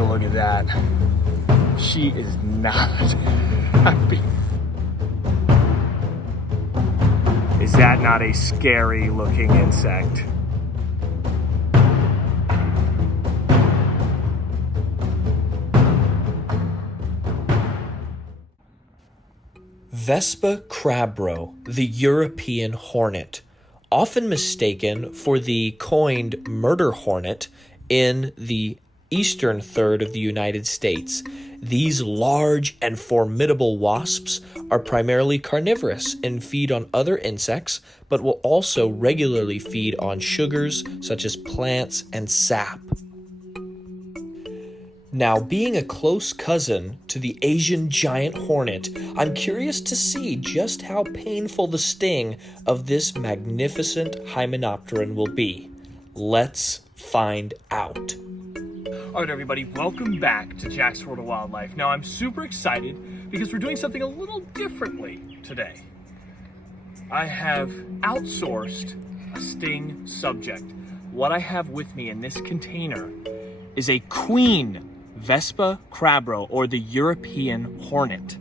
a look at that. She is not happy. Is that not a scary looking insect? Vespa crabro, the European hornet, often mistaken for the coined murder hornet in the eastern third of the United States. These large and formidable wasps are primarily carnivorous and feed on other insects, but will also regularly feed on sugars such as plants and sap. Now, being a close cousin to the Asian giant hornet, I'm curious to see just how painful the sting of this magnificent hymenopteran will be. Let's find out. All right, everybody, welcome back to Jack's World of Wildlife. Now, I'm super excited because we're doing something a little differently today. I have outsourced a sting subject. What I have with me in this container is a queen Vespa crabro, or the European hornet.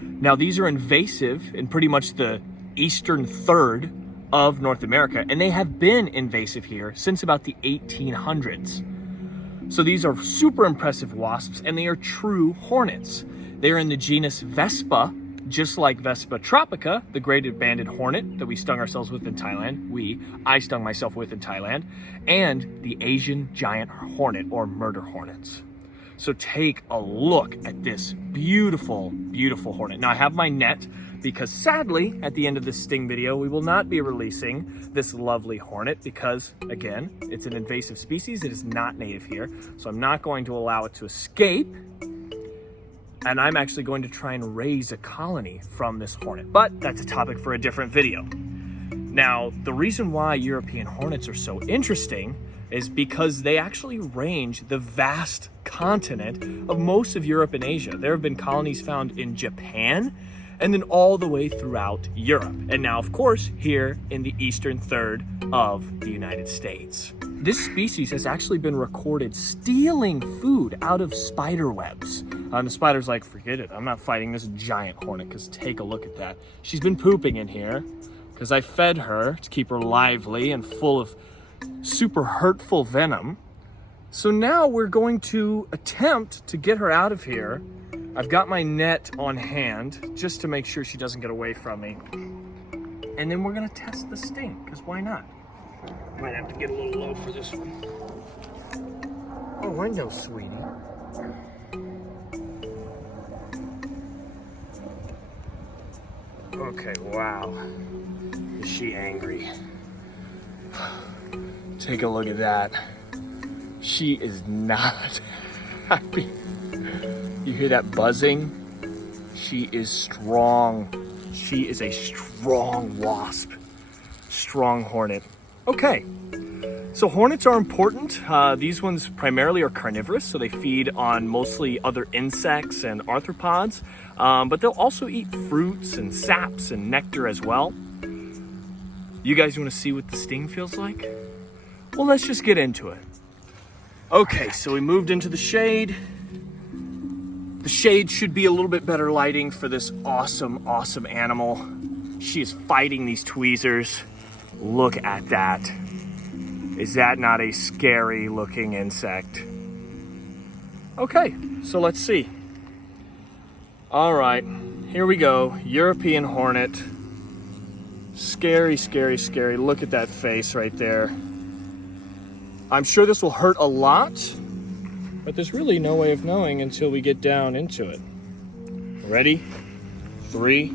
Now, these are invasive in pretty much the eastern third of North America, and they have been invasive here since about the 1800s. So these are super impressive wasps, and they are true hornets. They are in the genus Vespa, just like Vespa tropica, the great banded hornet that we stung ourselves with in Thailand. I stung myself with in Thailand, and the Asian giant hornet, or murder hornets. So take a look at this beautiful, beautiful hornet. Now, I have my net because sadly, at the end of this sting video, we will not be releasing this lovely hornet because, again, it's an invasive species. It is not native here. So I'm not going to allow it to escape. And I'm actually going to try and raise a colony from this hornet. But that's a topic for a different video. Now, the reason why European hornets are so interesting is because they actually range the vast continent of most of Europe and Asia. There have been colonies found in Japan and then all the way throughout Europe. And now, of course, here in the eastern third of the United States. This species has actually been recorded stealing food out of spider webs. And the spider's like, forget it, I'm not fighting this giant hornet, because take a look at that. She's been pooping in here because I fed her to keep her lively and full of super hurtful venom. So now we're going to attempt to get her out of here. I've got my net on hand just to make sure she doesn't get away from me. And then we're gonna test the sting, because why not? Might have to get a little low for this one. Oh, I know, sweetie. Okay, wow. Is she angry? Take a look at that. She is not happy. You hear that buzzing? She is strong. She is a strong wasp. Strong hornet. Okay, so hornets are important. These ones primarily are carnivorous, so they feed on mostly other insects and arthropods, but they'll also eat fruits and saps and nectar as well. You guys want to see what the sting feels like? Well, let's just get into it. Okay, so we moved into the shade. The shade should be a little bit better lighting for this awesome, awesome animal. She is fighting these tweezers. Look at that. Is that not a scary looking insect? Okay, so let's see. All right, here we go. European hornet. Scary, scary, scary. Look at that face right there. I'm sure this will hurt a lot, but there's really no way of knowing until we get down into it. Ready? 3,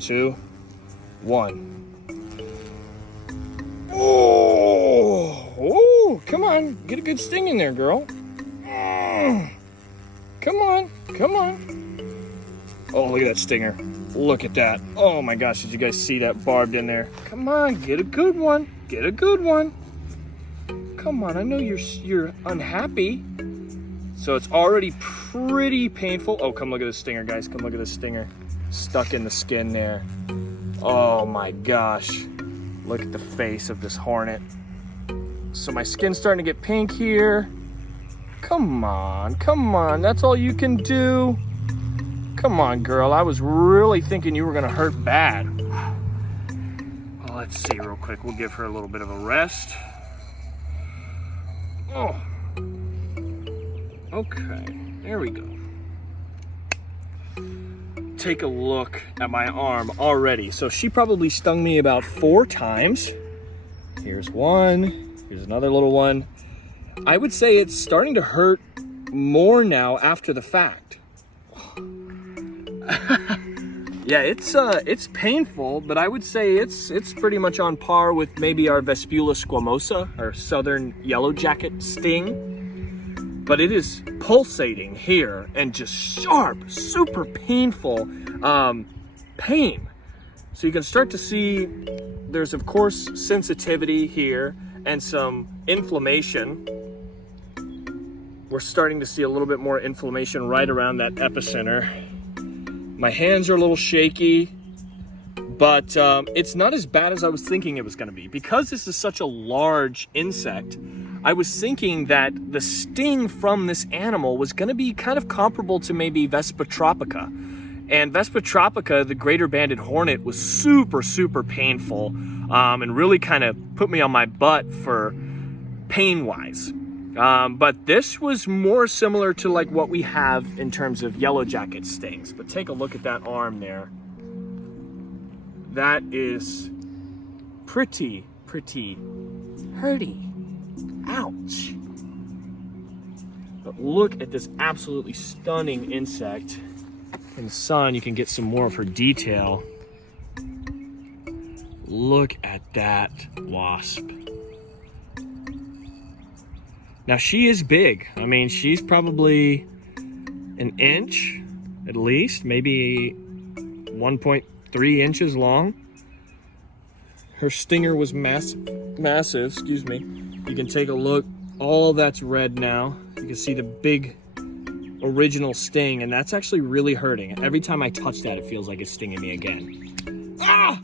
2, 1. Oh, come on. Get a good sting in there, girl. Come on, come on. Oh, look at that stinger. Look at that. Oh my gosh, did you guys see that barbed in there? Come on, get a good one. Get a good one. Come on, I know you're unhappy. So it's already pretty painful. Oh, come look at this stinger, guys. Come look at this stinger. Stuck in the skin there. Oh my gosh. Look at the face of this hornet. So my skin's starting to get pink here. Come on, that's all you can do? Come on, girl, I was really thinking you were gonna hurt bad. Well, let's see real quick. We'll give her a little bit of a rest. Oh. Okay, there we go. Take a look at my arm already. So she probably stung me about 4 times. Here's one, here's another little one. I would say it's starting to hurt more now after the fact. Yeah, it's painful, but I would say it's pretty much on par with maybe our Vespula squamosa, our southern yellow jacket sting. But it is pulsating here and just sharp, super painful pain. So you can start to see there's of course sensitivity here and some inflammation. We're starting to see a little bit more inflammation right around that epicenter. My hands are a little shaky, but it's not as bad as I was thinking it was gonna be. Because this is such a large insect, I was thinking that the sting from this animal was gonna be kind of comparable to maybe Vespa tropica. And Vespa tropica, the greater banded hornet, was super, super painful and really kind of put me on my butt for pain-wise. But this was more similar to like what we have in terms of yellow jacket stings. But take a look at that arm there. That is pretty hurty. Ouch. But look at this absolutely stunning insect. In the sun, you can get some more of her detail. Look at that wasp. Now she is big. I mean, she's probably an inch at least, maybe 1.3 inches long. Her stinger was massive, excuse me. You can take a look, all that's red now. You can see the big original sting, and that's actually really hurting. Every time I touch that, it feels like it's stinging me again. Ah!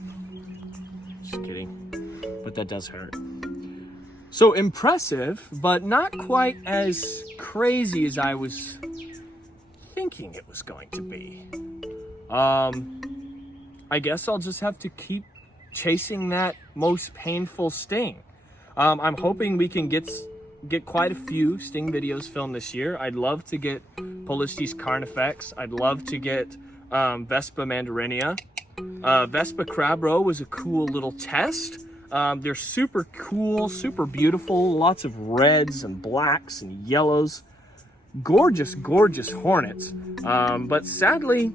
Just kidding, but that does hurt. So impressive, but not quite as crazy as I was thinking it was going to be. I guess I'll just have to keep chasing that most painful sting. I'm hoping we can get quite a few sting videos filmed this year. I'd love to get Pollistes carnifex. I'd love to get Vespa mandarinia. Vespa crabro was a cool little test. They're super cool, super beautiful, lots of reds and blacks and yellows. Gorgeous, gorgeous hornets. But sadly,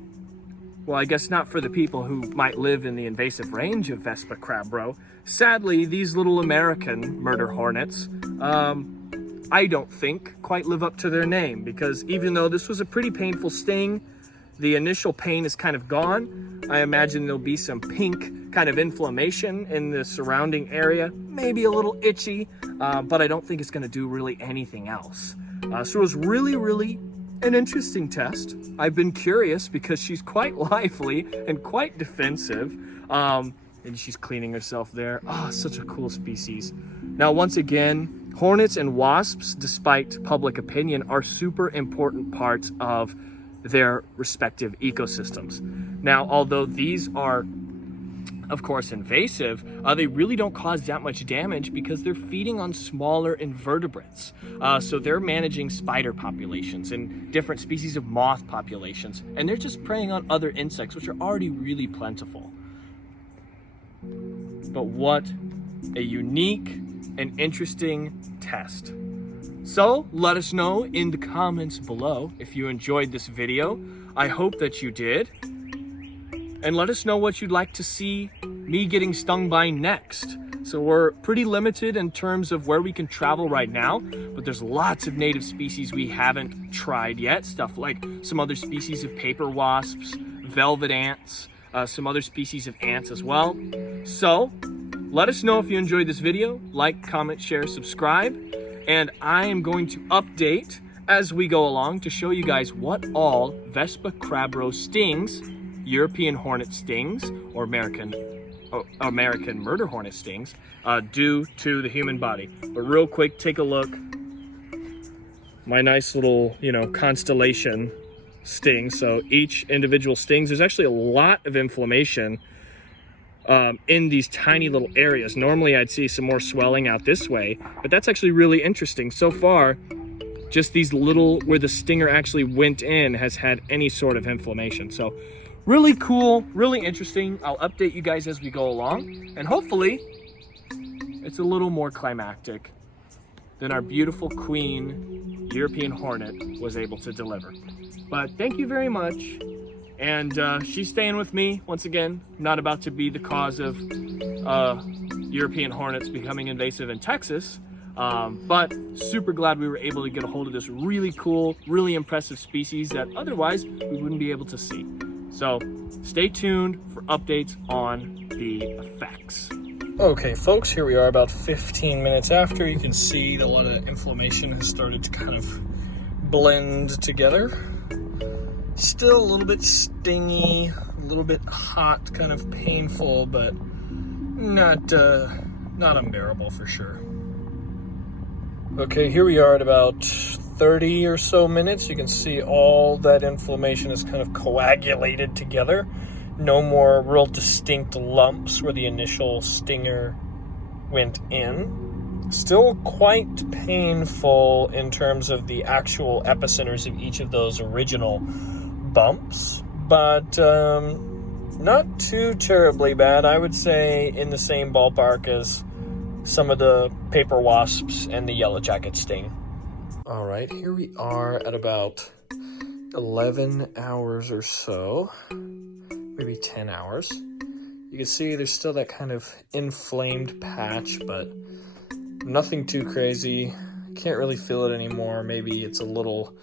well, I guess not for the people who might live in the invasive range of Vespa crabro. Sadly, these little American murder hornets, I don't think quite live up to their name, because even though this was a pretty painful sting, the initial pain is kind of gone. I imagine there'll be some pink kind of inflammation in the surrounding area, maybe a little itchy, but I don't think it's gonna do really anything else. So it was really an interesting test. I've been curious because she's quite lively and quite defensive. And she's cleaning herself there. Ah, such a cool species. Now, once again, hornets and wasps, despite public opinion, are super important parts of their respective ecosystems. Now, although these are, of course, invasive, they really don't cause that much damage because they're feeding on smaller invertebrates. So they're managing spider populations and different species of moth populations, and they're just preying on other insects, which are already really plentiful. But what a unique and interesting test. So let us know in the comments below if you enjoyed this video. I hope that you did. And let us know what you'd like to see me getting stung by next. So we're pretty limited in terms of where we can travel right now, but there's lots of native species we haven't tried yet. Stuff like some other species of paper wasps, velvet ants, some other species of ants as well. So let us know if you enjoyed this video. Like, comment, share, subscribe. And I am going to update as we go along to show you guys what all Vespa crabro stings, European hornet stings, or American murder hornet stings, do to the human body. But real quick, take a look. my nice little, constellation sting. So each individual stings, there's actually a lot of inflammation in these tiny little areas. Normally I'd see some more swelling out this way, but that's actually really interesting. So far, just these little, where the stinger actually went in, has had any sort of inflammation. So really cool, really interesting. I'll update you guys as we go along, and hopefully it's a little more climactic than our beautiful queen European hornet was able to deliver. But thank you very much. And she's staying with me once again. Not about to be the cause of European hornets becoming invasive in Texas, but super glad we were able to get a hold of this really cool, really impressive species that otherwise we wouldn't be able to see. So stay tuned for updates on the effects. Okay, folks, here we are about 15 minutes after. You can see a lot of inflammation has started to kind of blend together. Still a little bit stingy, a little bit hot, kind of painful, but not unbearable for sure. Okay, here we are at about 30 or so minutes. You can see all that inflammation is kind of coagulated together. No more real distinct lumps where the initial stinger went in. Still quite painful in terms of the actual epicenters of each of those original bumps, but not too terribly bad. I would say in the same ballpark as some of the paper wasps and the yellow jacket sting. All right, here we are at about 11 hours or so, maybe 10 hours. You can see there's still that kind of inflamed patch, but nothing too crazy. Can't really feel it anymore. Maybe it's a little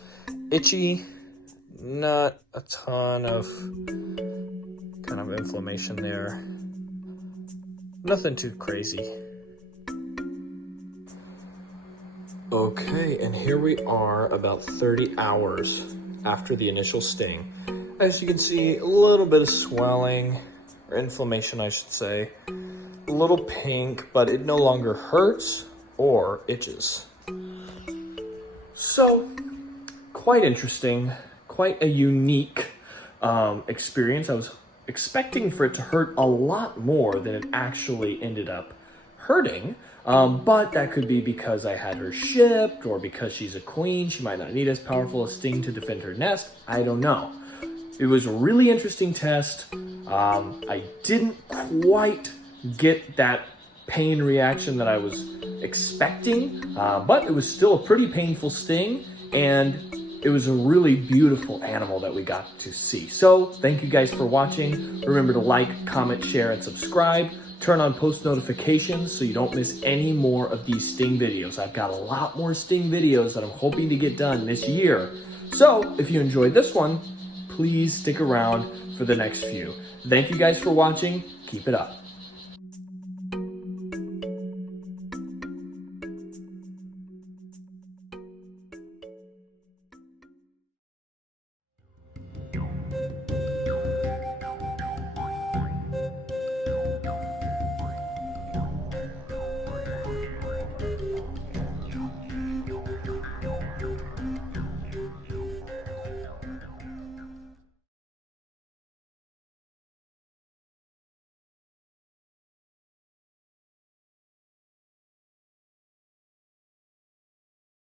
itchy. Not a ton of kind of inflammation there. Nothing too crazy. Okay, and here we are about 30 hours after the initial sting. As you can see, a little bit of swelling, or inflammation I should say. A little pink, but it no longer hurts or itches. So, quite interesting. Quite a unique experience. I was expecting for it to hurt a lot more than it actually ended up hurting, but that could be because I had her shipped, or because she's a queen. She might not need as powerful a sting to defend her nest. I don't know. It was a really interesting test. I didn't quite get that pain reaction that I was expecting, but it was still a pretty painful sting, and it was a really beautiful animal that we got to see. So thank you guys for watching. Remember to like, comment, share, and subscribe. Turn on post notifications so you don't miss any more of these sting videos. I've got a lot more sting videos that I'm hoping to get done this year. So if you enjoyed this one, please stick around for the next few. Thank you guys for watching. Keep it up.